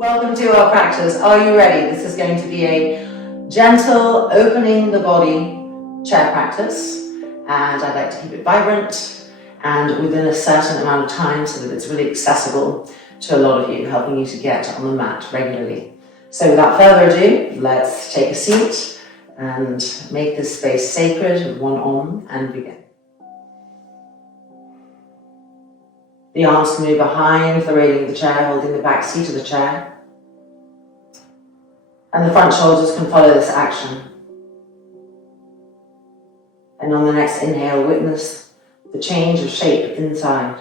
Welcome to our practice. Are you ready? This is going to be a gentle opening the body chair practice, and I'd like to keep it vibrant and within a certain amount of time so that it's really accessible to a lot of you, helping you to get on the mat regularly. So without further ado, let's take a seat and make this space sacred with one arm and begin. The arms can move behind the railing of the chair, holding the back seat of the chair. And the front shoulders can follow this action. And on the next inhale, witness the change of shape inside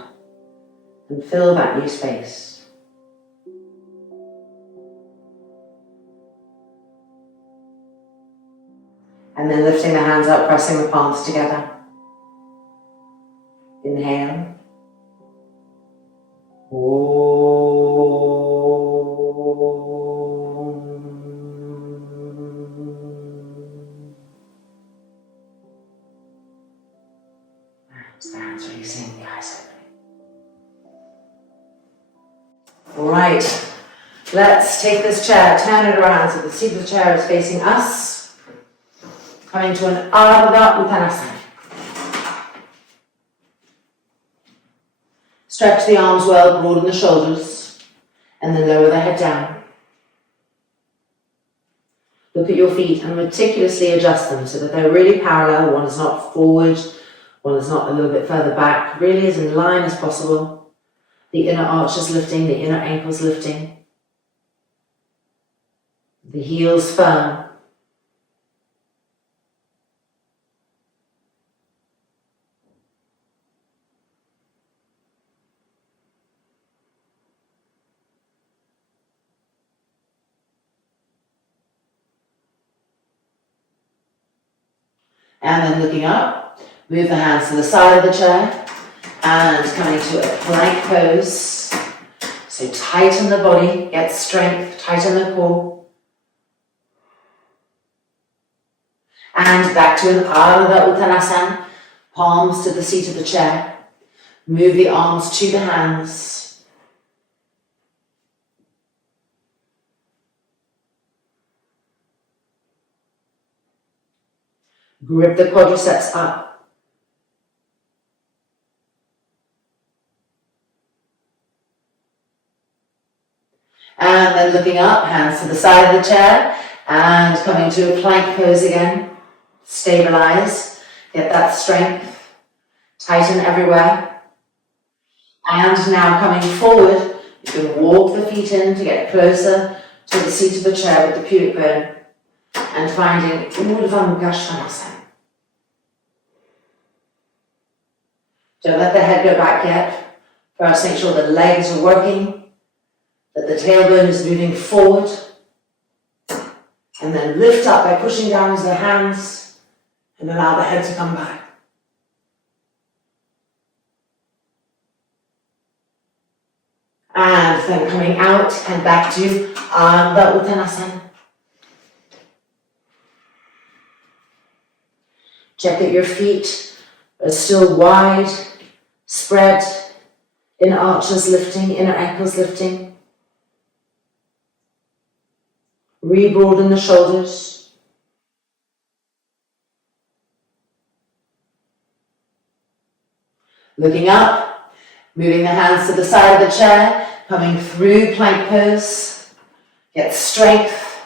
and fill that new space. And then lifting the hands up, pressing the palms together. Inhale. Hands releasing, the eyes opening. Alright, let's take this chair, turn it around so the seat of the chair is facing us. Coming to an Ardha Uttanasana. Stretch the arms well, broaden the shoulders, and then lower the head down. Look at your feet and meticulously adjust them so that they're really parallel. One is not forward, one is not a little bit further back, really as in line as possible. The inner arches lifting, the inner ankles lifting. The heels firm. And then looking up, move the hands to the side of the chair and coming to a plank pose. So tighten the body, get strength, tighten the core. And back to an Ardha Uttanasana, palms to the seat of the chair. Move the arms to the hands. Grip the quadriceps up. And then looking up, hands to the side of the chair and coming to a plank pose again. Stabilize, get that strength, tighten everywhere. And now coming forward, you can walk the feet in to get closer to the seat of the chair with the pubic bone and finding sarvangasana. Don't let the head go back yet. First, make sure the legs are working, that the tailbone is moving forward. And then lift up by pushing down with the hands and allow the head to come back. And then coming out and back to Ardha Uttanasana. Check that your feet are still wide, spread, inner arches lifting, inner ankles lifting. Re-broaden the shoulders. Looking up, moving the hands to the side of the chair, coming through plank pose. Get strength.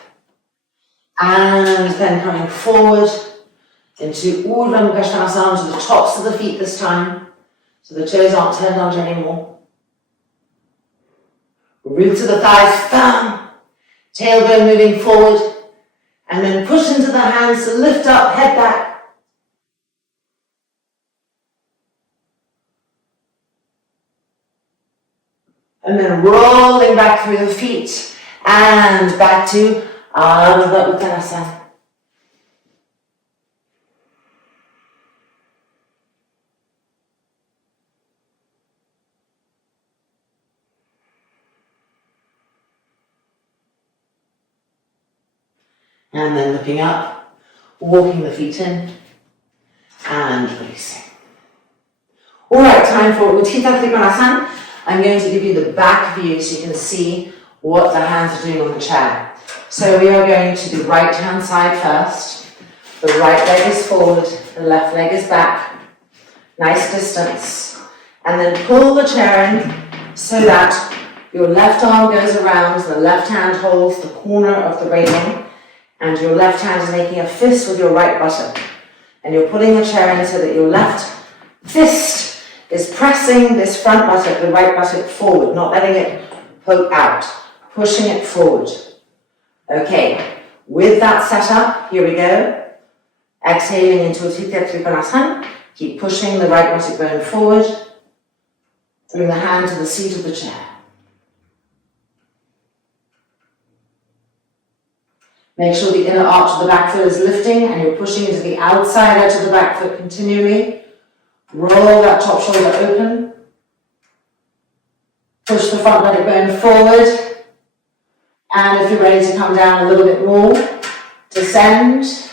And then coming forward into Urdhva Mukha to the tops of the feet this time, so the toes aren't turned under anymore. Roots of the thighs firm, tailbone moving forward, and then push into the hands to lift up, head back. And then rolling back through the feet, and back to Ardha Uttanasana. And then looking up, walking the feet in, and releasing. All right, time for Utthita Trikonasana. I'm going to give you the back view so you can see what the hands are doing on the chair. So we are going to the right hand side first. The right leg is forward, the left leg is back. Nice distance. And then pull the chair in so that your left arm goes around, the left hand holds the corner of the railing, and your left hand is making a fist with your right buttock. And you're pulling the chair in so that your left fist is pressing this front buttock, the right buttock, forward, not letting it poke out, pushing it forward. Okay, with that set up, here we go. Exhaling into Utthita Trikonasana. Keep pushing the right buttock bone forward. Bring the hand to the seat of the chair. Make sure the inner arch of the back foot is lifting and you're pushing into the outside edge of the back foot continually. Roll that top shoulder open. Push the front buttock bone forward. And if you're ready to come down a little bit more, descend.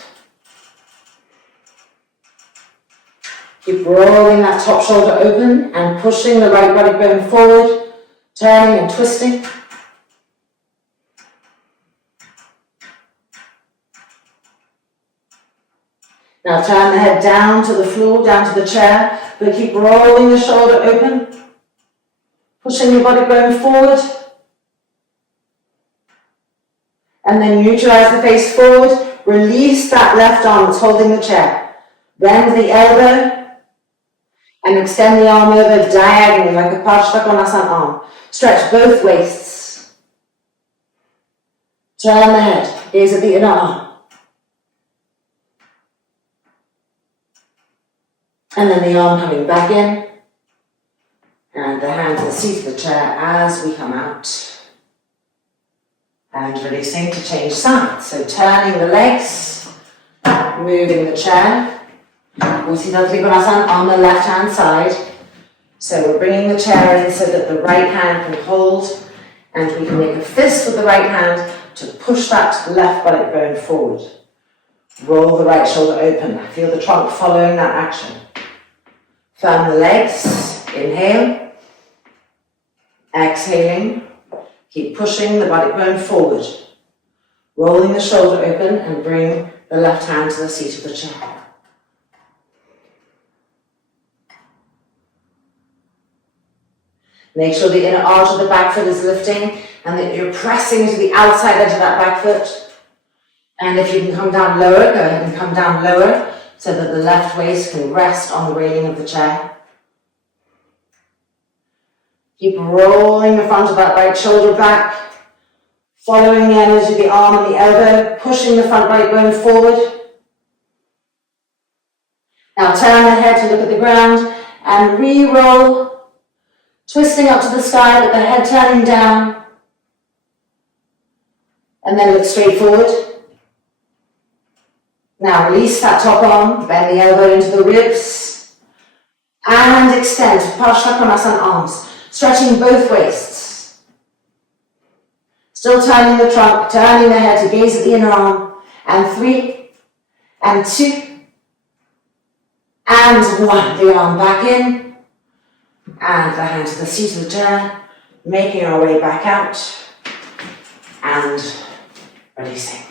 Keep rolling that top shoulder open and pushing the right buttock bone forward, turning and twisting. Now turn the head down to the floor, down to the chair, but keep rolling the shoulder open, pushing your buttock bone forward. And then neutralize the face forward, release that left arm that's holding the chair. Bend the elbow and extend the arm over diagonally like a Parsvakonasana arm. Stretch both waists. Turn the head, gaze at the inner arm. And then the arm coming back in. And the hand to the seat of the chair as we come out. And releasing to change sides. So turning the legs, moving the chair. Utthita Trikonasana on the left hand side. So we're bringing the chair in so that the right hand can hold and we can make a fist with the right hand to push that left buttock bone forward. Roll the right shoulder open. Feel the trunk following that action. Firm the legs. Inhale. Exhaling. Keep pushing the buttock bone forward. Rolling the shoulder open and bring the left hand to the seat of the chair. Make sure the inner arch of the back foot is lifting and that you're pressing to the outside edge of that back foot. And if you can come down lower, go ahead and come down lower so that the left waist can rest on the railing of the chair. Keep rolling the front of that right shoulder back, following the energy of the arm and the elbow, pushing the front right bone forward. Now turn the head to look at the ground and re-roll. Twisting up to the sky with the head turning down. And then look straight forward. Now release that top arm, bend the elbow into the ribs. And extend to Parsvakonasana arms, stretching both waists. Still turning the trunk, turning the head to gaze at the inner arm. And 3, and 2, and 1. The arm back in. And the hand to the seat of the chair, making our way back out and releasing.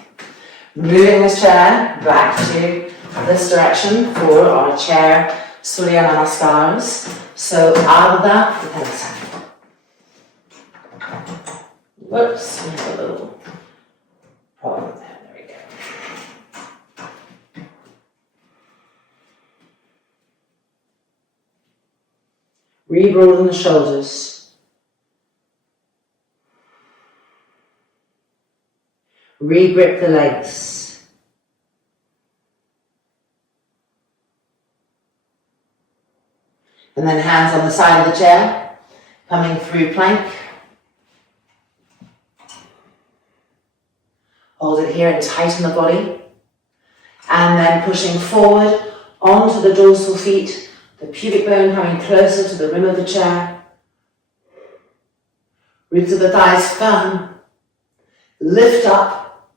Moving this chair back to this direction for our chair Surya Namaskars. So Ardha Uttanasana. Whoops, we have a little problem there. There we go. Re-rolling the shoulders. Re-grip the legs. And then hands on the side of the chair, coming through plank. Hold it here and tighten the body. And then pushing forward onto the dorsal feet. The pubic bone coming closer to the rim of the chair. Roots of the thighs firm. Lift up.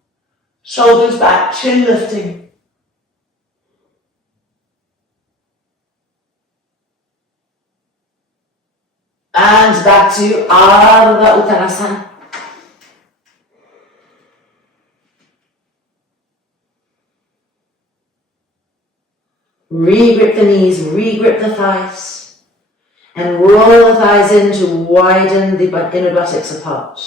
Shoulders back, chin lifting. And back to Ardha Uttanasana. Re-grip the knees, re-grip the thighs, and roll the thighs in to widen the inner buttocks apart.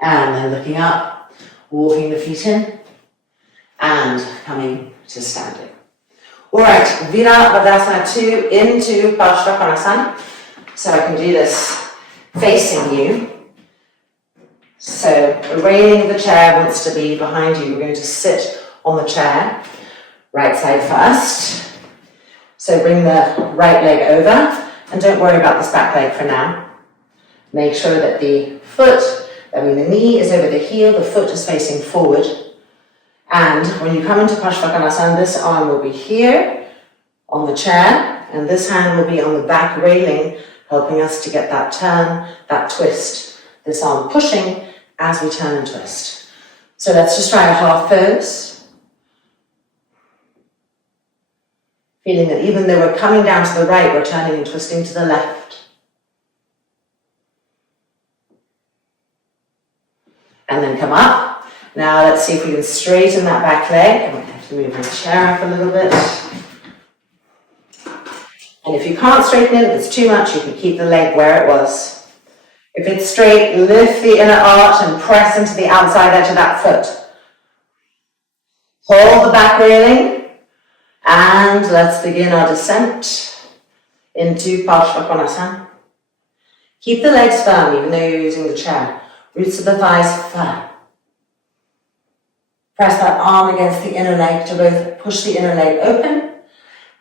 And then looking up, walking the feet in, and coming to standing. All right, Virabhadasana 2 into Parsvakonasana. So I can do this facing you. So the railing of the chair wants to be behind you. We're going to sit on the chair, right side first. So bring the right leg over, and don't worry about this back leg for now. Make sure that the the knee is over the heel, the foot is facing forward. And when you come into Parsvakonasana, this arm will be here on the chair, and this hand will be on the back railing, helping us to get that turn, that twist. This arm pushing as we turn and twist. So let's just try a half pose. Feeling that even though we're coming down to the right, we're turning and twisting to the left. And then come up. Now let's see if we can straighten that back leg. I'm going to have to move my chair up a little bit. And if you can't straighten it, if it's too much, you can keep the leg where it was. If it's straight, lift the inner arch and press into the outside edge of that foot. Hold the back railing, and let's begin our descent into Parsvakonasana. Keep the legs firm, even though you're using the chair. Roots of the thighs firm. Press that arm against the inner leg to both push the inner leg open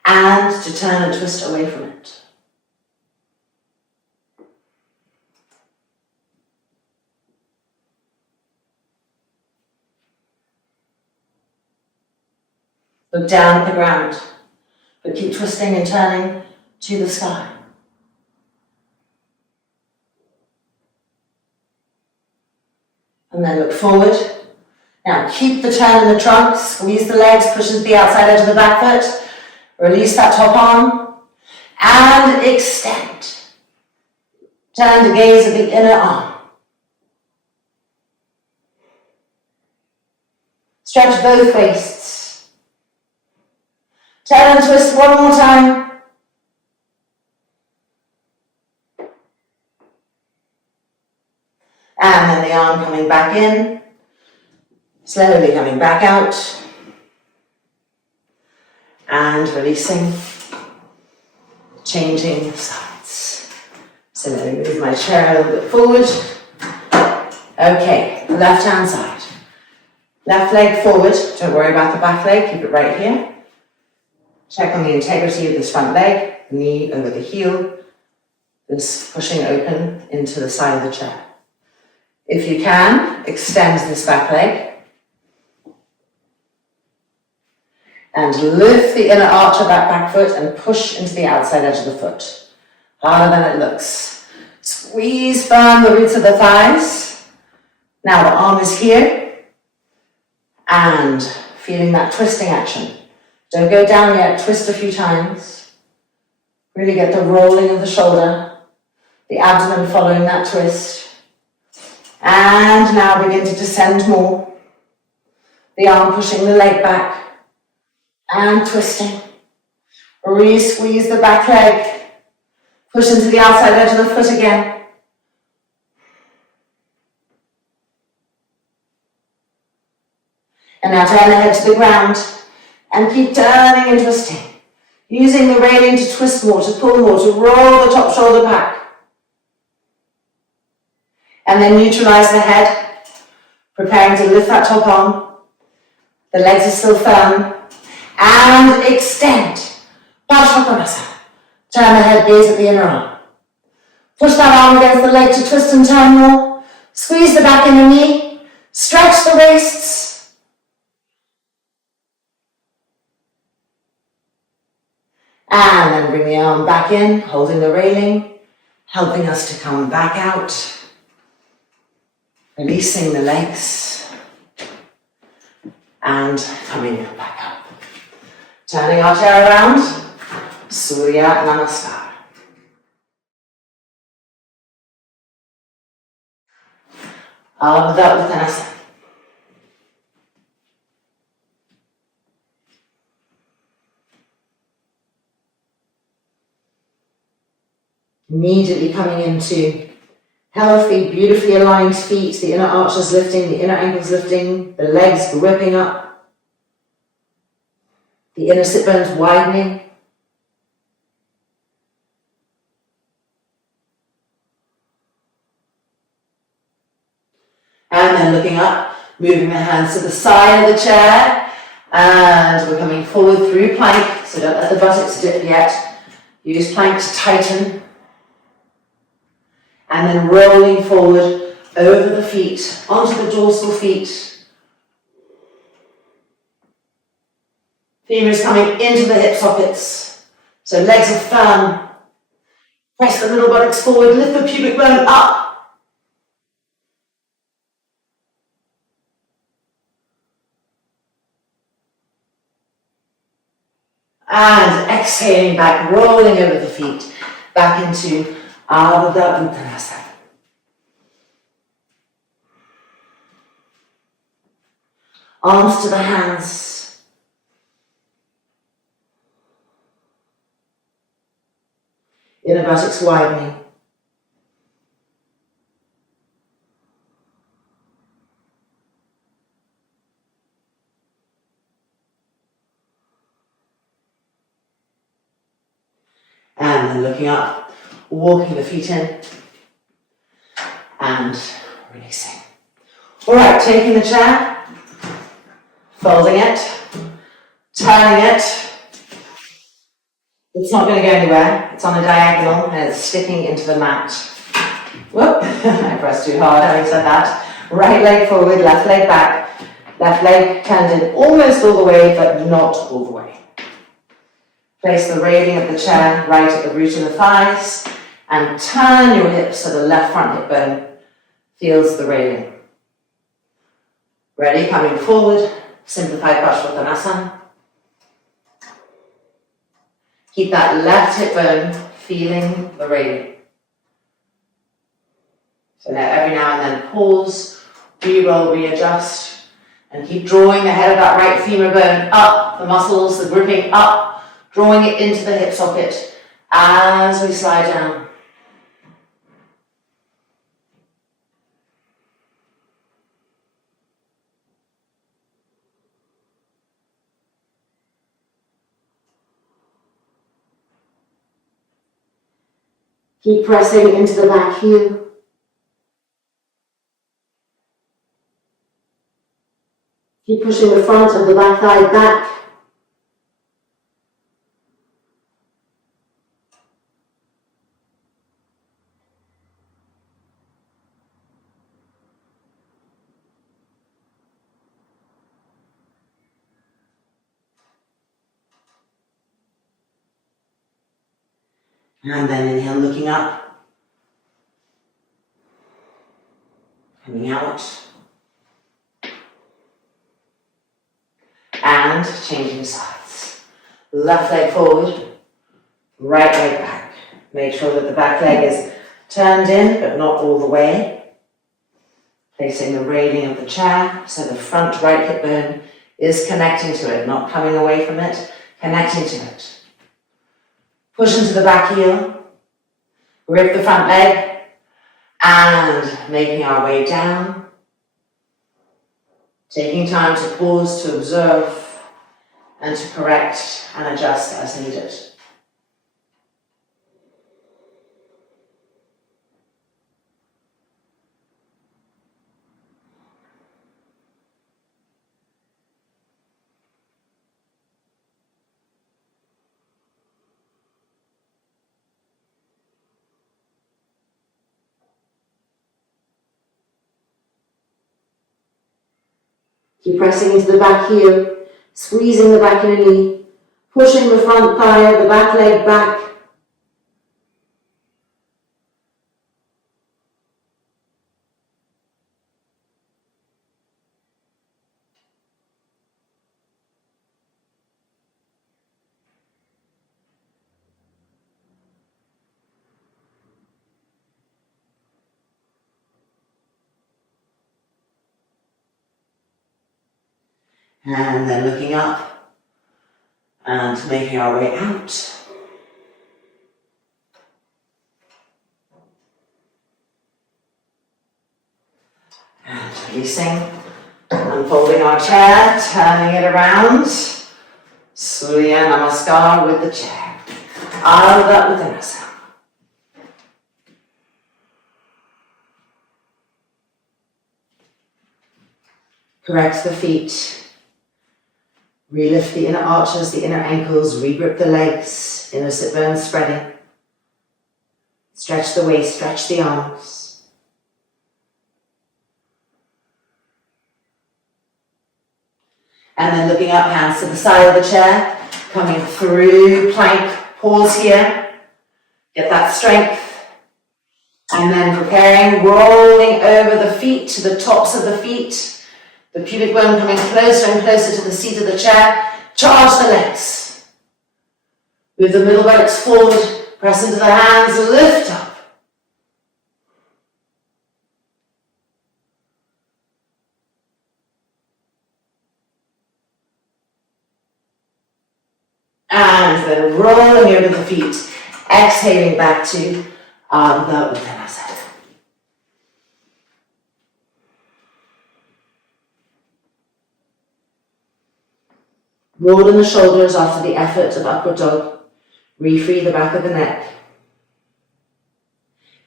and to turn and twist away from it. Look down at the ground, but keep twisting and turning to the sky. And then look forward. Now keep the turn in the trunk, squeeze the legs, push into the outside edge of the back foot, release that top arm, and extend. Turn to gaze at the inner arm. Stretch both waists. Turn and twist one more time. And then the arm coming back in, slowly coming back out, and releasing, changing sides. So let me move my chair a little bit forward. Okay, left hand side. Left leg forward, don't worry about the back leg, keep it right here. Check on the integrity of this front leg, knee over the heel, this pushing open into the side of the chair. If you can, extend this back leg. And lift the inner arch of that back foot and push into the outside edge of the foot. Harder than it looks. Squeeze firm the roots of the thighs. Now the arm is here. And feeling that twisting action. Don't go down yet, twist a few times. Really get the rolling of the shoulder, the abdomen following that twist. And now begin to descend more. The arm pushing the leg back and twisting. Re-squeeze the back leg. Push into the outside edge of the foot again. And now turn the head to the ground and keep turning and twisting. Using the railing to twist more, to pull more, to roll the top shoulder back. And then neutralize the head, preparing to lift that top arm. The legs are still firm. And extend. Parsvakonasana. Turn the head, gaze at the inner arm. Push that arm against the leg to twist and turn more. Squeeze the back inner knee. Stretch the waists. And then bring the arm back in, holding the railing, helping us to come back out. Releasing the legs and coming back up. Turning our chair around, Surya Namaskar. Ardha Uttanasana. Immediately coming into healthy, beautifully aligned feet, the inner arches lifting, the inner ankles lifting, the legs gripping up, the inner sit bones widening. And then looking up, moving the hands to the side of the chair, and we're coming forward through plank, so don't let the buttocks dip yet. Use plank to tighten, and then rolling forward over the feet, onto the dorsal feet. Femurs coming into the hip sockets, so legs are firm. Press the middle buttocks forward, lift the pubic bone up. And exhaling back, rolling over the feet, back into Ardha Uttanasana. Arms to the hands. Inner buttocks widening. And then looking up, walking the feet in, and releasing. All right, taking the chair, folding it, turning it. It's not going to go anywhere. It's on a diagonal and it's sticking into the mat. Whoop, I pressed too hard having said that. Right leg forward, left leg back. Left leg turned in almost all the way, but not all the way. Place the railing of the chair right at the root of the thighs and turn your hips so the left front hip bone feels the railing. Ready, coming forward, simplified Parsvottanasana. Keep that left hip bone feeling the railing. So now every now and then pause, re-roll, readjust, and keep drawing the head of that right femur bone up, the muscles, the gripping up, drawing it into the hip socket as we slide down. Keep pressing into the back heel. Keep pushing the front of the back thigh back. And then inhale, looking up. Coming out. And changing sides. Left leg forward, right leg back. Make sure that the back leg is turned in, but not all the way. Placing the railing of the chair, so the front right hip bone is connecting to it, not coming away from it, connecting to it. Push into the back heel, grip the front leg, and making our way down. Taking time to pause, to observe, and to correct and adjust as needed. Keep pressing into the back heel, squeezing the back inner knee, pushing the front thigh of the back leg back. And then looking up and making our way out. And releasing, unfolding our chair, turning it around. Surya Namaskar with the chair. Ardha Uttanasana. Correct the feet. Relift the inner arches, the inner ankles, regrip the legs, inner sit bones spreading. Stretch the waist, stretch the arms. And then looking up, hands to the side of the chair, coming through plank, pause here, get that strength. And then preparing, rolling over the feet to the tops of the feet. The pubic bone coming closer and closer to the seat of the chair. Charge the legs. Move the middle buttocks forward, press into the hands, lift up. And then rolling over the feet, exhaling back to Ardha Uttanasana. Roll in the shoulders after the effort of upward dog. Refree the back of the neck.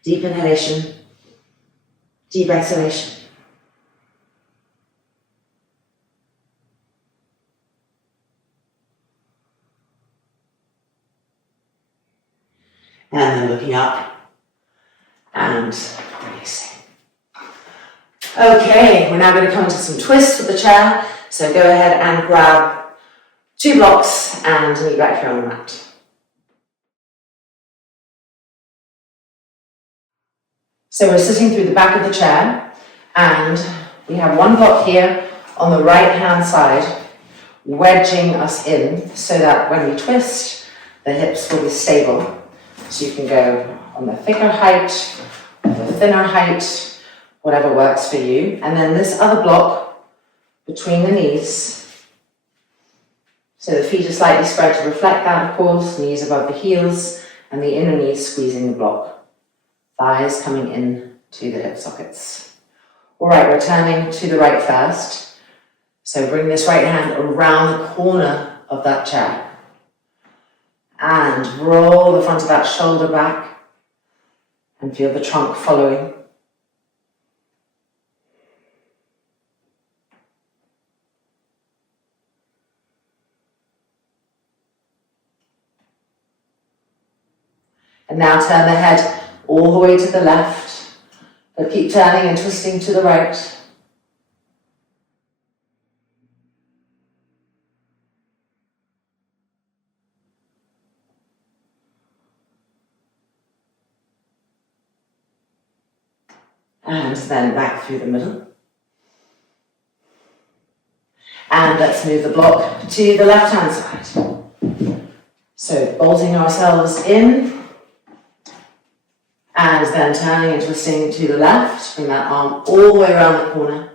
Deep inhalation. Deep exhalation. And then looking up and releasing. Okay, we're now going to come to some twists with the chair. So go ahead and grab 2 blocks and knee back here on the mat. So we're sitting through the back of the chair and we have 1 block here on the right hand side, wedging us in so that when we twist, the hips will be stable. So you can go on the thicker height, or the thinner height, whatever works for you. And then this other block between the knees. So the feet are slightly spread to reflect that, of course, knees above the heels, and the inner knees squeezing the block. Thighs coming in to the hip sockets. All right, we're turning to the right first. So bring this right hand around the corner of that chair. And roll the front of that shoulder back and feel the trunk following. And now turn the head all the way to the left, but keep turning and twisting to the right. And then back through the middle. And let's move the block to the left-hand side. So bolting ourselves in. And then turning and twisting to the left. Bring that arm all the way around the corner.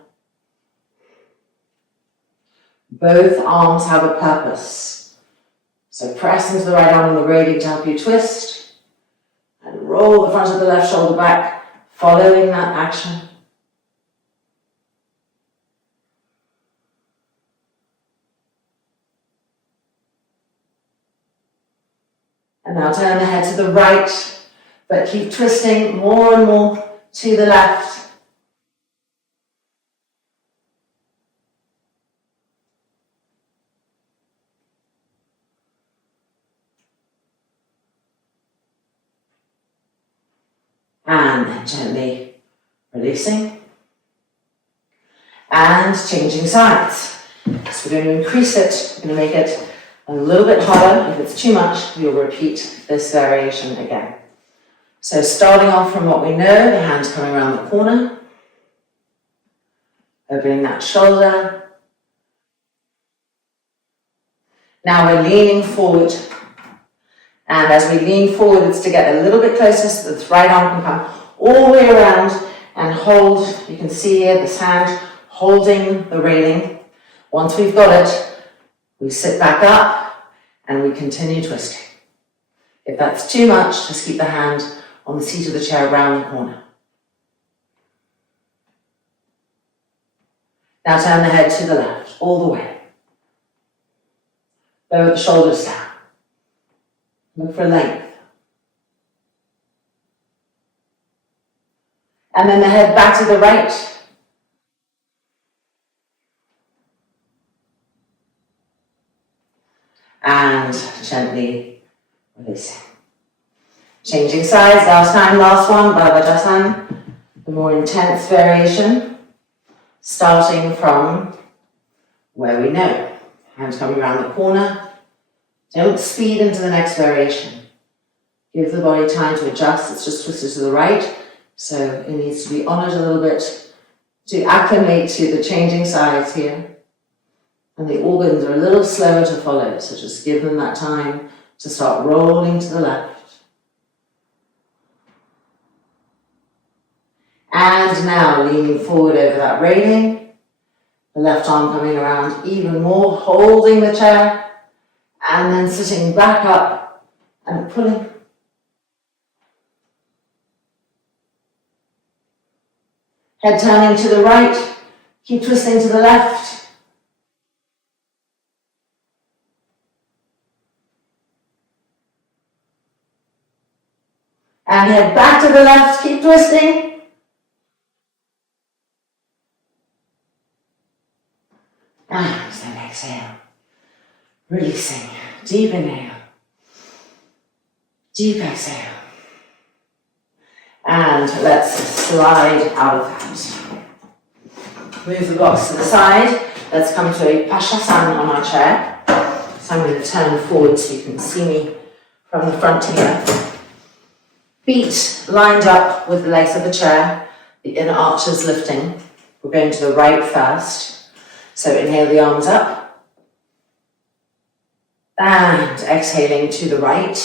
Both arms have a purpose. So press into the right arm on the radius to help you twist. And roll the front of the left shoulder back. Following that action. And now turn the head to the right, but keep twisting more and more to the left. And then gently releasing and changing sides. So we're going to increase it, we're going to make it a little bit harder. If it's too much, we'll repeat this variation again. So starting off from what we know, the hands coming around the corner, opening that shoulder. Now we're leaning forward. And as we lean forward, it's to get a little bit closer so that the right arm can come all the way around and hold. You can see here this hand holding the railing. Once we've got it, we sit back up and we continue twisting. If that's too much, just keep the hand on the seat of the chair around the corner. Now turn the head to the left, all the way. Lower the shoulders down. Look for length. And then the head back to the right. And gently releasing. Changing sides, last one, Bhavajasana, the more intense variation, starting from where we know. Hands coming around the corner. Don't speed into the next variation. Give the body time to adjust. It's just twisted to the right, so it needs to be honoured a little bit to acclimate to the changing sides here. And the organs are a little slower to follow, so just give them that time to start rolling to the left. And now leaning forward over that railing, the left arm coming around even more, holding the chair, and then sitting back up and pulling. Head turning to the right, keep twisting to the left. And head back to the left, keep twisting. And then exhale, releasing, deep inhale, deep exhale. And let's slide out of that. Move the blocks to the side. Let's come to a Pashasana on our chair. So I'm going to turn forward so you can see me from the front here. Feet lined up with the legs of the chair, the inner arches lifting. We're going to the right first. So inhale the arms up. And exhaling to the right.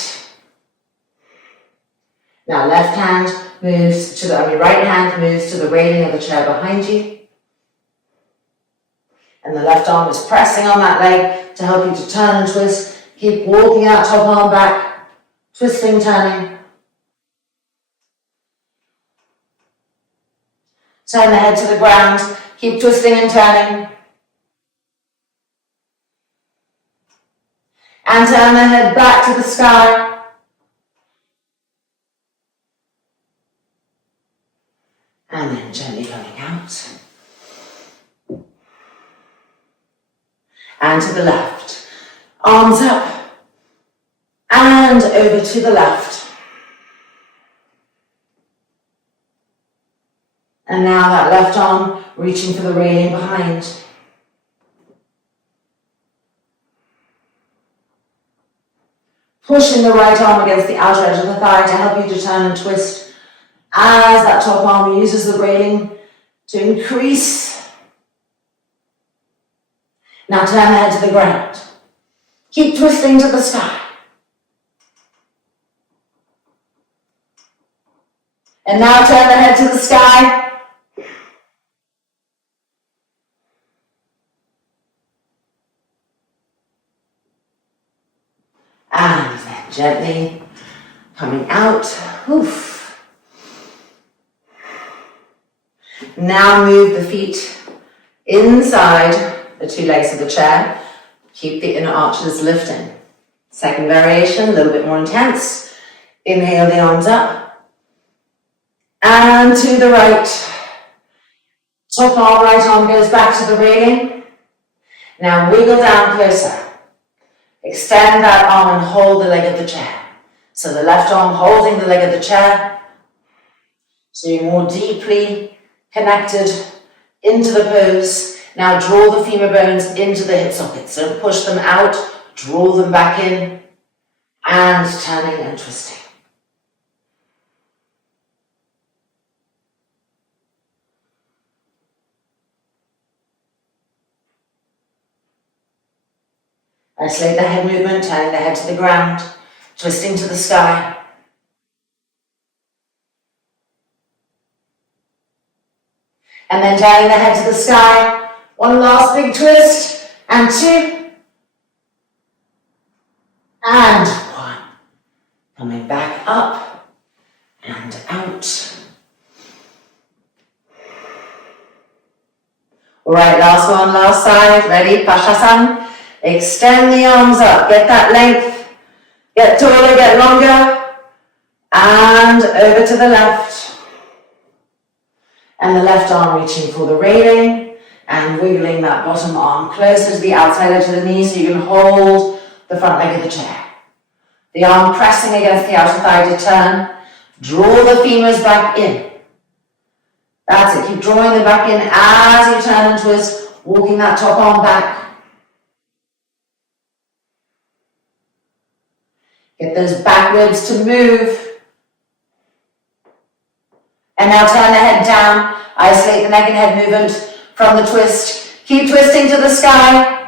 Now right hand moves to the railing of the chair behind you. And the left arm is pressing on that leg to help you to turn and twist. Keep walking out, top arm back, twisting, turning. Turn the head to the ground, keep twisting and turning. And turn the head back to the sky. And then gently coming out. And to the left. Arms up. And over to the left. And now that left arm reaching for the railing behind. Pushing the right arm against the outer edge of the thigh to help you to turn and twist as that top arm uses the railing to increase. Now turn the head to the ground. Keep twisting to the sky. And now turn the head to the sky. And then gently coming out. Oof. Now move the feet inside the two legs of the chair. Keep the inner arches lifting. Second variation, a little bit more intense. Inhale the arms up. And to the right. Top arm, right arm goes back to the railing. Now wiggle down closer. Extend that arm and hold the leg of the chair. So the left arm holding the leg of the chair. So you're more deeply connected into the pose. Now draw the femur bones into the hip sockets. Don't push them out, draw them back in. And turning and twisting. Isolate the head movement, turning the head to the ground, twisting to the sky. And then turning the head to the sky, One last big twist, and 2, and 1. Coming back up and out. All right, last one, last side. Ready? Pashasana. Extend the arms up. Get that length. Get taller, get longer. And over to the left. And the left arm reaching for the railing and wiggling that bottom arm closer to the outside edge of the knee so you can hold the front leg of the chair. The arm pressing against the outer thigh to turn. Draw the femurs back in. That's it. Keep drawing them back in as you turn and twist, walking that top arm back. Get those back ribs to move. And now turn the head down. Isolate the neck and head movement from the twist. Keep twisting to the sky.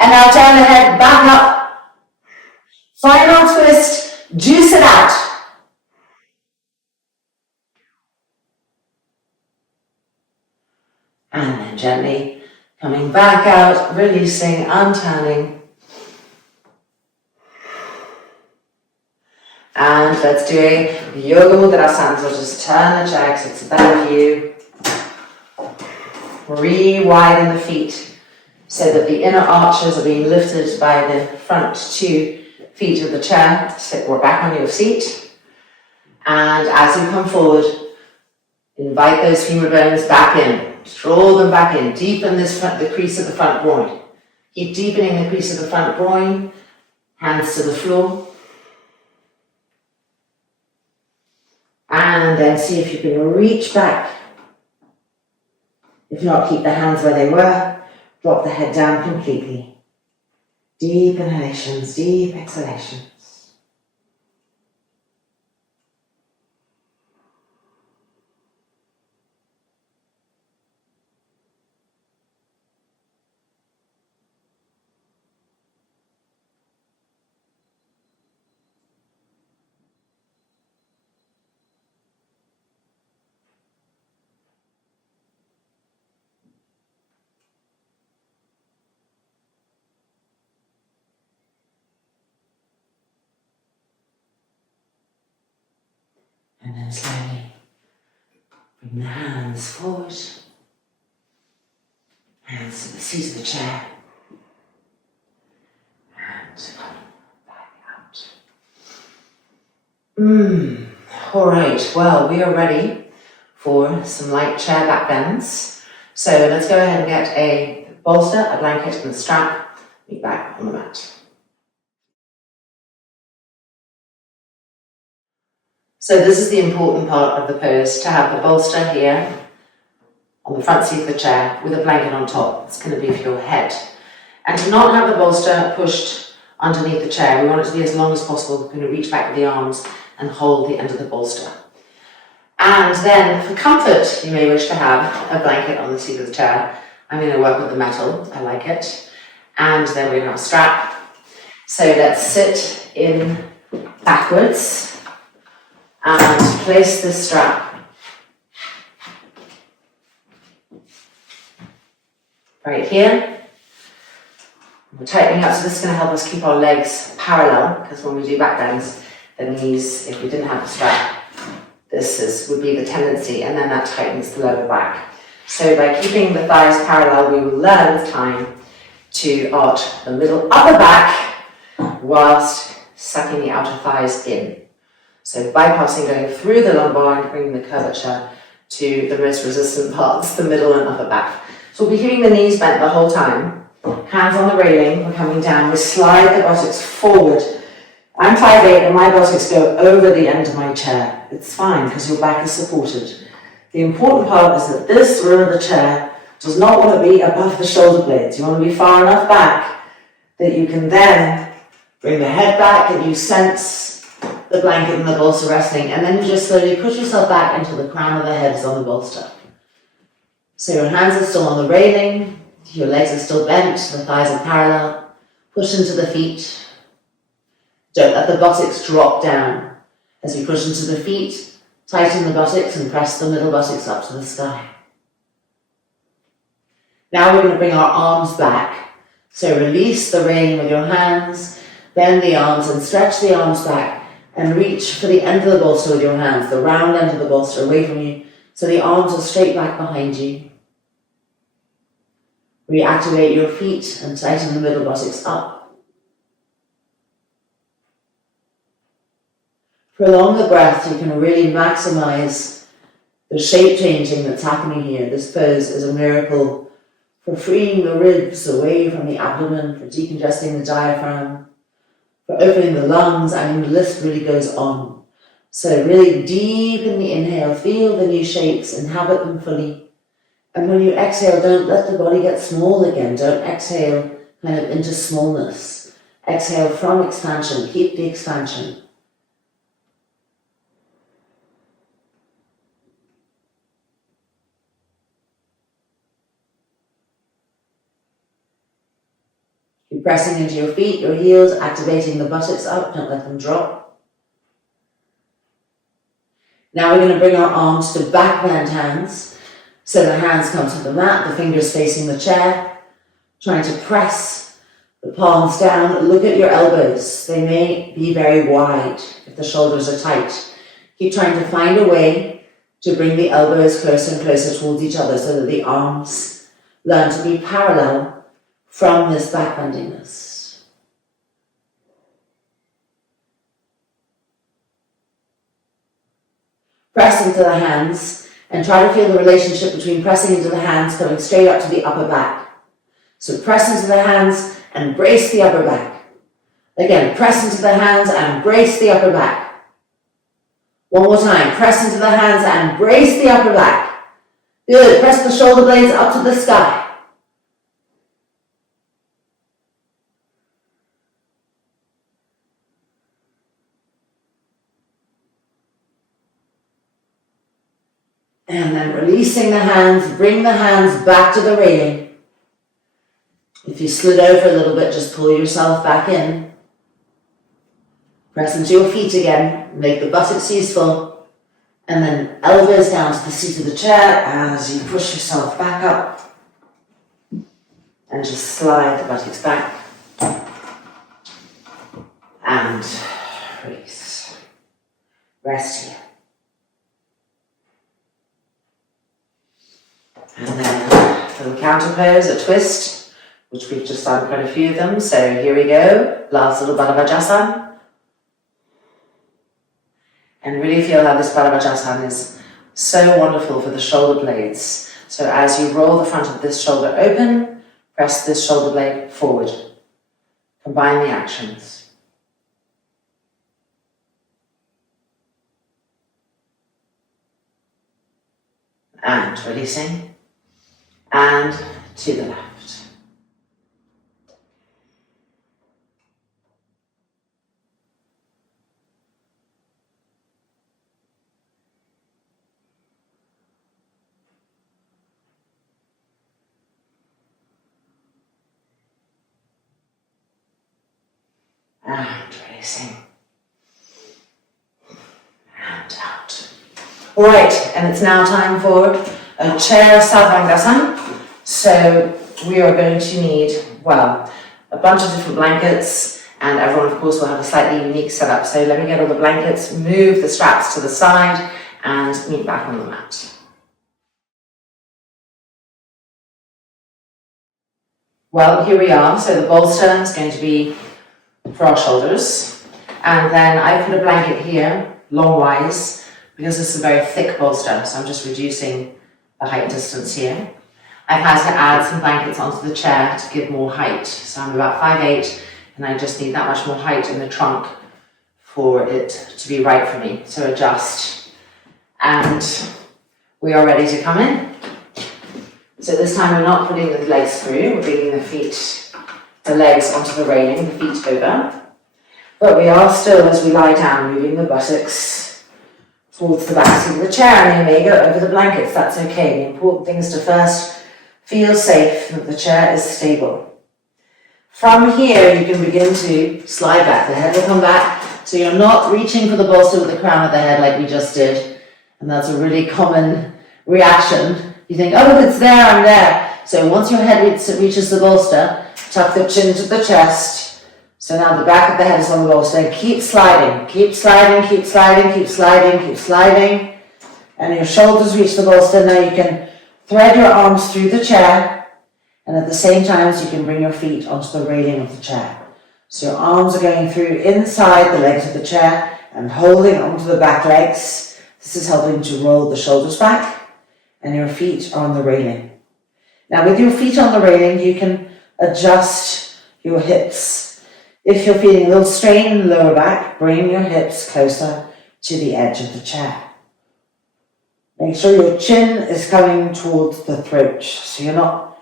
And now turn the head back up. Final twist. Juice it out. And then gently coming back out, releasing, unturning. And let's do a Yoga Mudrasana. So just turn the chair because it's above you. Re-widen the feet so that the inner arches are being lifted by the front 2 feet of the chair. Sit back on your seat. And as you come forward, invite those femur bones back in. Draw them back in. Deepen the crease of the front groin. Keep deepening the crease of the front groin. Hands to the floor. And then see if you can reach back. If not, keep the hands where they were. Drop the head down completely. Deep inhalations, deep exhalations. And then slowly bring the hands forward, hands to the seat of the chair, and come back out. All right, well, we are ready for some light chair back bends. So let's go ahead and get a bolster, a blanket, and a strap. Meet back on the mat. So this is the important part of the pose, to have the bolster here on the front seat of the chair with a blanket on top. It's going to be for your head. And to not have the bolster pushed underneath the chair, we want it to be as long as possible. We're going to reach back with the arms and hold the end of the bolster. And then for comfort, you may wish to have a blanket on the seat of the chair. I'm going to work with the metal, I like it. And then we're going to have a strap. So let's sit in backwards. And place the strap right here. We're tightening up, so this is going to help us keep our legs parallel, because when we do back bends, the knees, if we didn't have the strap, would be the tendency, and then that tightens the lower back. So by keeping the thighs parallel, we will learn with time to arch the middle upper back whilst sucking the outer thighs in. So bypassing going through the lumbar and bringing the curvature to the most resistant parts, the middle and upper back. So we'll be keeping the knees bent the whole time. Hands on the railing, we're coming down. We slide the buttocks forward. I'm 5'8" and my buttocks go over the end of my chair. It's fine because your back is supported. The important part is that this rear of the chair does not want to be above the shoulder blades. You want to be far enough back that you can then bring the head back and you sense the blanket and the bolster resting, and then you just slowly push yourself back until the crown of the head is on the bolster. So your hands are still on the railing, your legs are still bent, the thighs are parallel. Push into the feet. Don't let the buttocks drop down. As we push into the feet, Tighten the buttocks and press the middle buttocks up to the sky. Now we're going to bring our arms back. So release the rein with your hands, bend the arms and stretch the arms back and reach for the end of the bolster with your hands, the round end of the bolster away from you, so the arms are straight back behind you. Reactivate your feet and tighten the middle buttocks up. Prolong the breath. You can really maximize the shape changing that's happening here. This pose is a miracle for freeing the ribs away from the abdomen, for decongesting the diaphragm, for opening the lungs. I mean, the list really goes on. So really deep in the inhale, feel the new shapes, inhabit them fully. And when you exhale, don't let the body get small again. Don't exhale kind of into smallness. Exhale from expansion. Keep the expansion. Keep pressing into your feet, your heels, activating the buttocks up. Don't let them drop. Now we're going to bring our arms to back bend hands. So the hands come to the mat, the fingers facing the chair, trying to press the palms down. Look at your elbows. They may be very wide if the shoulders are tight. Keep trying to find a way to bring the elbows closer and closer towards each other so that the arms learn to be parallel from this back bendiness. Press into the hands. And try to feel the relationship between pressing into the hands coming straight up to the upper back. So press into the hands and brace the upper back. Again, press into the hands and brace the upper back. One more time, press into the hands and brace the upper back. Good, press the shoulder blades up to the sky. And then releasing the hands, bring the hands back to the railing. If you slid over a little bit, just pull yourself back in. Press into your feet again, make the buttocks useful. And then elbows down to the seat of the chair as you push yourself back up. And just slide the buttocks back. And release. Rest here. And then for the counter pose, a twist, which we've just done quite a few of them. So here we go, last little backbends. And really feel how this backbends is so wonderful for the shoulder blades. So as you roll the front of this shoulder open, press this shoulder blade forward. Combine the actions. And releasing. And to the left. And releasing. And out. All right, and it's now time for a chair sarvangasana. So we are going to need, well, a bunch of different blankets, and everyone of course will have a slightly unique setup. So let me get all the blankets, move the straps to the side, and meet back on the mat. Well, here we are. So the bolster is going to be for our shoulders, and then I put a blanket here, longwise, because this is a very thick bolster, so I'm just reducing the height distance here. I've had to add some blankets onto the chair to give more height. So I'm about 5'8", and I just need that much more height in the trunk for it to be right for me. So adjust. And we are ready to come in. So this time we're not putting the legs through, we're bringing the legs onto the railing, the feet over. But we are still, as we lie down, moving the buttocks towards the back seat of the chair, and you may go over the blankets, that's okay. The important thing is to first feel safe, that the chair is stable. From here, you can begin to slide back. The head will come back, so you're not reaching for the bolster with the crown of the head like we just did. And that's a really common reaction. You think, oh, look, it's there, I'm there. So once your head reaches the bolster, tuck the chin to the chest. So now the back of the head is on the bolster. And keep sliding, keep sliding, keep sliding, keep sliding, keep sliding. And your shoulders reach the bolster. Now you can thread your arms through the chair. And at the same time as you can bring your feet onto the railing of the chair. So your arms are going through inside the legs of the chair and holding onto the back legs. This is helping to roll the shoulders back. And your feet are on the railing. Now with your feet on the railing, you can adjust your hips. If you're feeling a little strain in the lower back, bring your hips closer to the edge of the chair. Make sure your chin is coming towards the throat, so you're not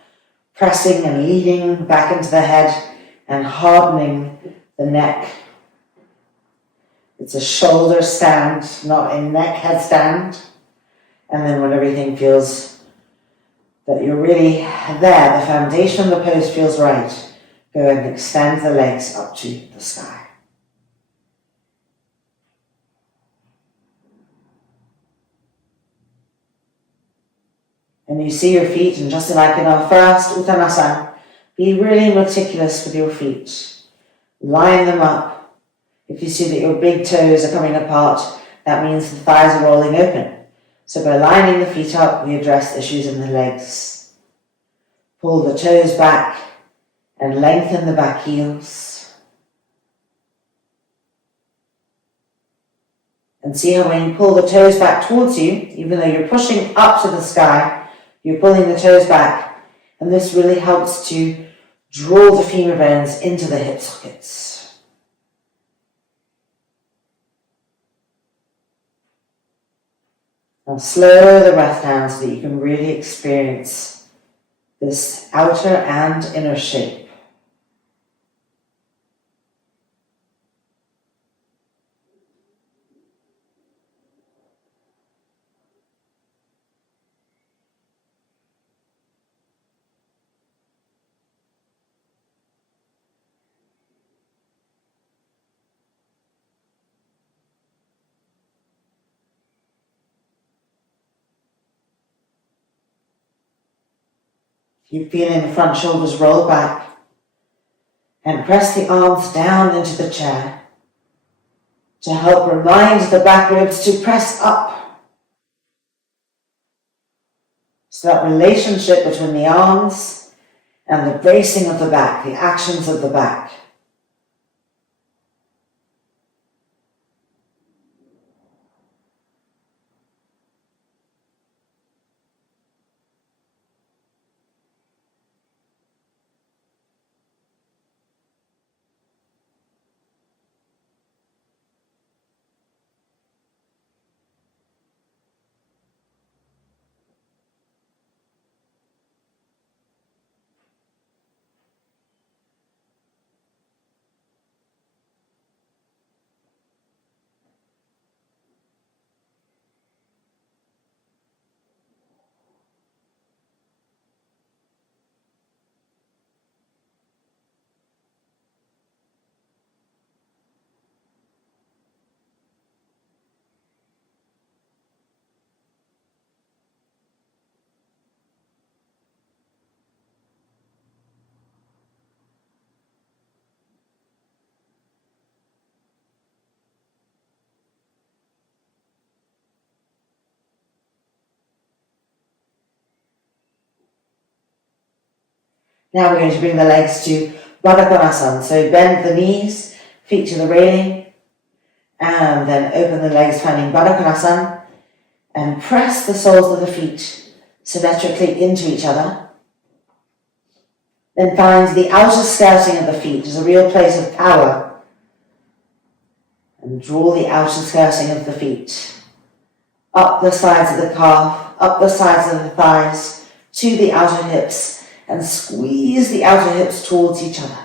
pressing and leaning back into the head and hardening the neck. It's a shoulder stand, not a neck headstand. And then when everything feels that you're really there, the foundation of the pose feels right, go and extend the legs up to the sky. And you see your feet, and just like in our first Uttanasana, be really meticulous with your feet. Line them up. If you see that your big toes are coming apart, that means the thighs are rolling open. So by lining the feet up, we address issues in the legs. Pull the toes back and lengthen the back heels. And see how when you pull the toes back towards you, even though you're pushing up to the sky, you're pulling the toes back. And this really helps to draw the femur bones into the hip sockets. Now slow the breath down so that you can really experience this outer and inner shape. You're feeling the front shoulders roll back and press the arms down into the chair to help remind the back ribs to press up. So that relationship between the arms and the bracing of the back, the actions of the back. Now we're going to bring the legs to Baddha Konasana. So bend the knees, feet to the railing, and then open the legs, finding Baddha Konasana, and press the soles of the feet symmetrically into each other. Then find the outer skirting of the feet as a real place of power, and draw the outer skirting of the feet up the sides of the calf, up the sides of the thighs, to the outer hips, and squeeze the outer hips towards each other.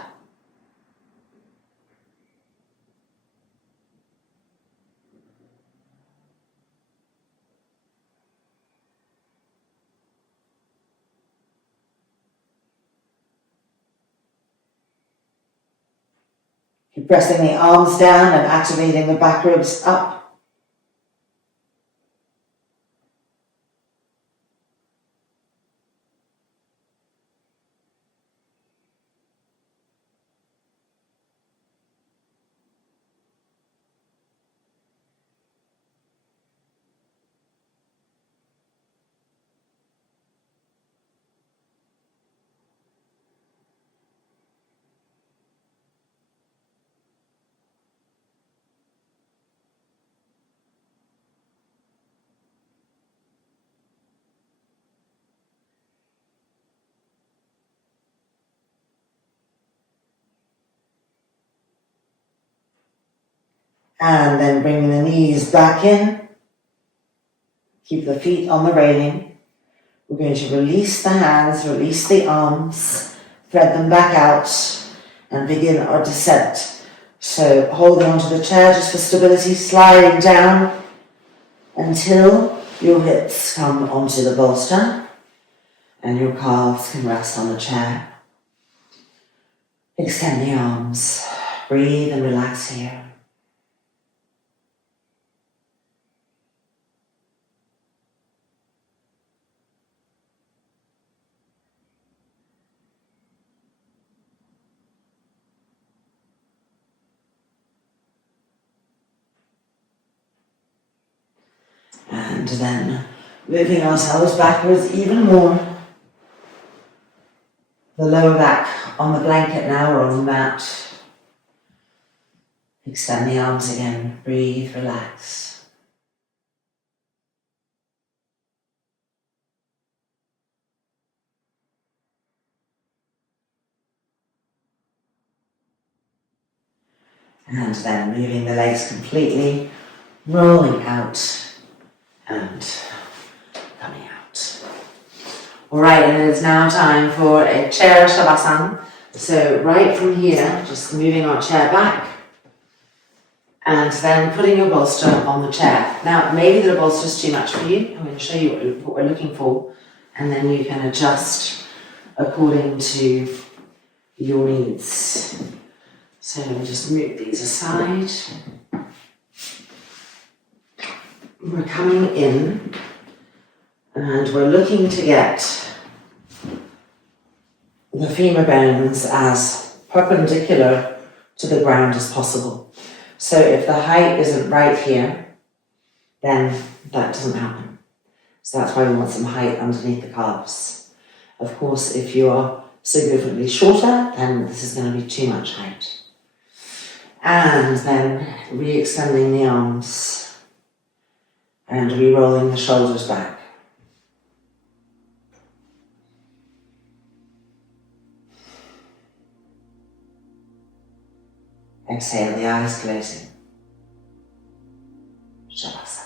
Keep pressing the arms down and activating the back ribs up. And then bringing the knees back in. Keep the feet on the railing. We're going to release the hands, release the arms, thread them back out, and begin our descent. So holding onto the chair just for stability, sliding down until your hips come onto the bolster and your calves can rest on the chair. Extend the arms. Breathe and relax here. And then moving ourselves backwards even more. The lower back on the blanket now or on the mat. Extend the arms again. Breathe, relax. And then moving the legs completely, rolling out and coming out. All right, and it is now time for a chair shavasana. So right from here, just moving our chair back and then putting your bolster on the chair. Now, maybe the bolster is too much for you. I'm going to show you what we're looking for, and then you can adjust according to your needs. So just move these aside. We're coming in and we're looking to get the femur bones as perpendicular to the ground as possible. So if the height isn't right here, then that doesn't happen. So that's why we want some height underneath the calves. Of course, if you are significantly shorter, then this is going to be too much height. And then re-extending the arms and re-rolling the shoulders back. Exhale, the eyes closing. Shavasana.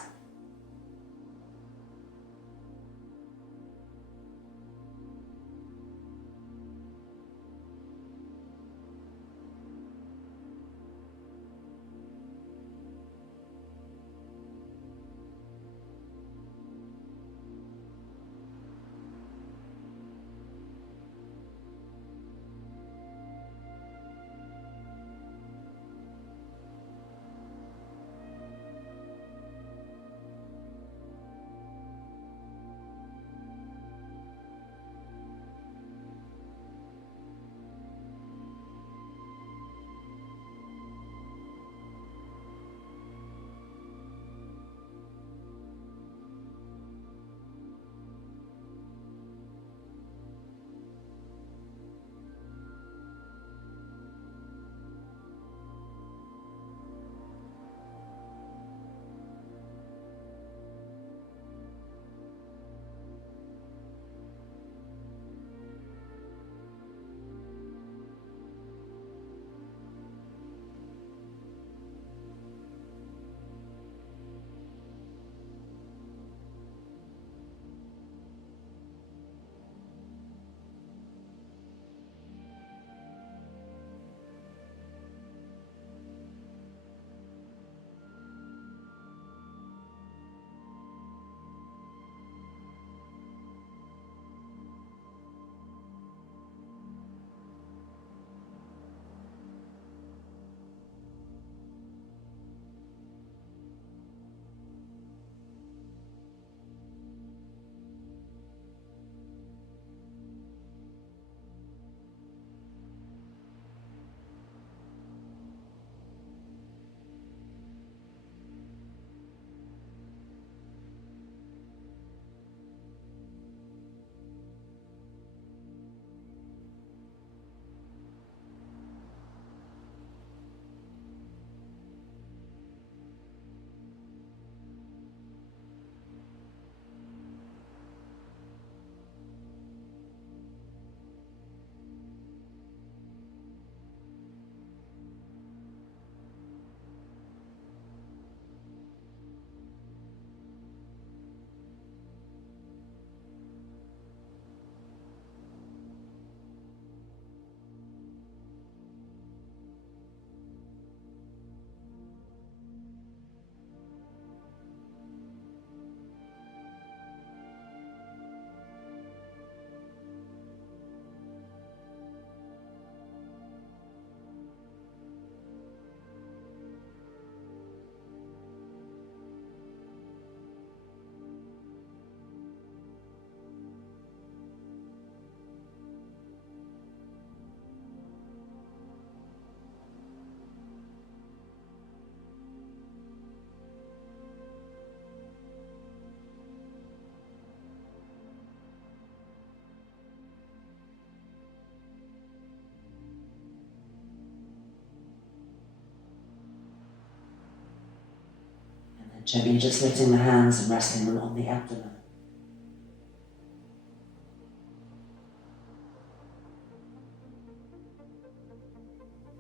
Gently just lifting the hands and resting them on the abdomen.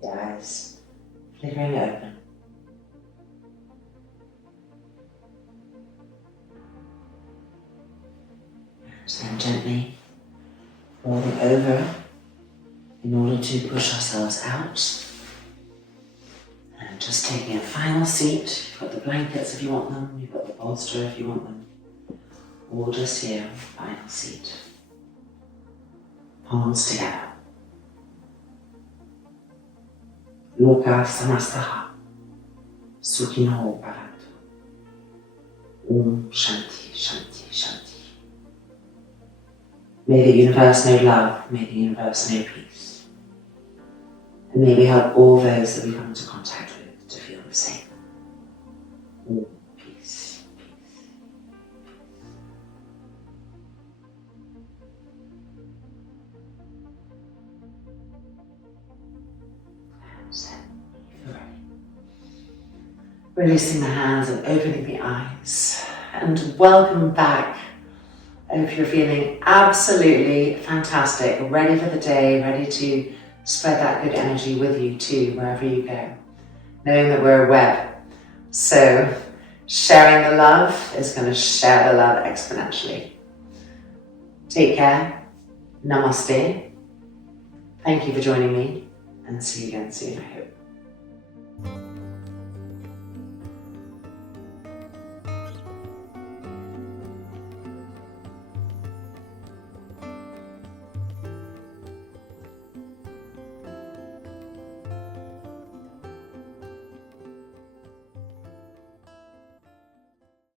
The eyes flickering open. And then gently rolling over in order to push ourselves out. And just taking a final seat. You've got the blankets if you want them, you've got the bolster if you want them. Or just here, final seat. Palms together. Loka Samastaha. Sukhino Bhavantu. Om Shanti, Shanti, Shanti. May the universe know love, may the universe know peace. And may we help all those that we come into contact with to feel the same. All peace, peace. And then, if you're ready, releasing the hands and opening the eyes. And welcome back. I hope you're feeling absolutely fantastic, ready for the day, ready to spread that good energy with you too, wherever you go. Knowing that we're a web, so sharing the love is going to share the love exponentially. Take care. Namaste. Thank you for joining me, and see you again soon, I hope.